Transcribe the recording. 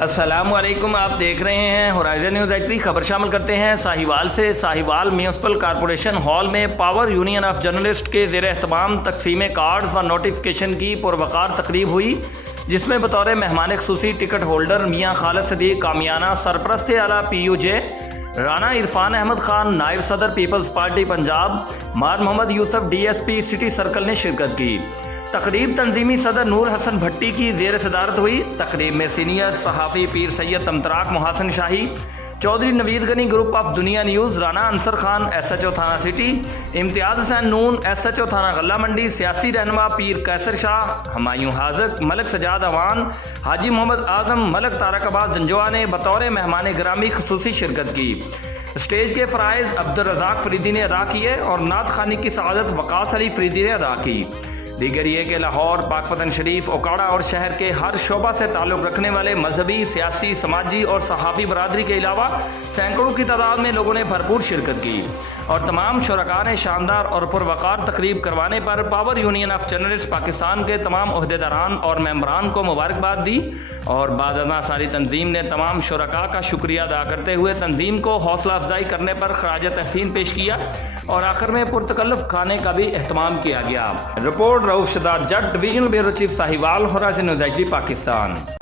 अस्सलामुअलैकुम, आप देख रहे हैं होराइजन न्यूज़ एग्री। खबर शामिल करते हैं साहिवाल से। साहिवाल म्यूनसिपल कॉरपोरेशन हॉल में पावर यूनियन ऑफ जर्नलिस्ट के ज़ेर एहतमाम तकसीम कार्ड्स व नोटिफिकेशन की पुरवकार तकरीब हुई, जिसमें बतौर मेहमान खुसूसी टिकट होल्डर मियाँ खालिद सदीक कामियाना, सरपरस्त आला PUJ राना इरफान अहमद खान, नायब सदर पीपल्स पार्टी पंजाब मार Mohammad Yusuf DSP city circle ने शिरकत की। तकरीब तंजीमी सदर नूर हसन भट्टी की ज़ेर सदारत हुई। तकरीब में सीनियर सहाफ़ी पीर सैयद तमतराक मोहसिन शाही, चौधरी नवीद गनी ग्रुप ऑफ दुनिया न्यूज़, राना अंसर खान SHO थाना सिटी, इम्तियाज़ हुसैन नून SHO थाना गल्ला मंडी, सियासी रहनुमा पीर कैसर शाह, हमायूं हाज़िक, मलक सजाद अवान, हाजी मोहम्मद आज़म, मलक तारकबाज जंजोआ ने बतौर मेहमान गिरामी खुसूसी शिरकत की। स्टेज के फ़राइज़ अब्दुर्रज़ाक फरीदी ने अदा किए और नात खानी की सआदत वकास अली फरीदी ने अदा की। दीगर ये कि लाहौर, पाकपतन शरीफ, ओकाड़ा और शहर के हर शोबा से ताल्लुक़ रखने वाले मजहबी, सियासी, समाजी और सहाफ़ी बरादरी के अलावा सैकड़ों की तादाद में लोगों ने भरपूर शिरकत की और तमाम शुरका ने शानदार और पुरवकार तकरीब करवाने पर power union of journalist Pakistan के तमाम ओहदेदारान और मेंबरान को मुबारकबाद दी। और बादअज़ां सारी तंजीम ने तमाम शुरका का शुक्रिया अदा करते हुए तंजीम को हौसला अफजाई करने पर खराज तहसीन पेश किया और आखिर में पुरतकल्लुफ़ खाने का भी एहतमाम किया गया। Report Rauf Shadad Jat, divisional bureau chief Sahiwal, Horizon News Agri, Pakistan.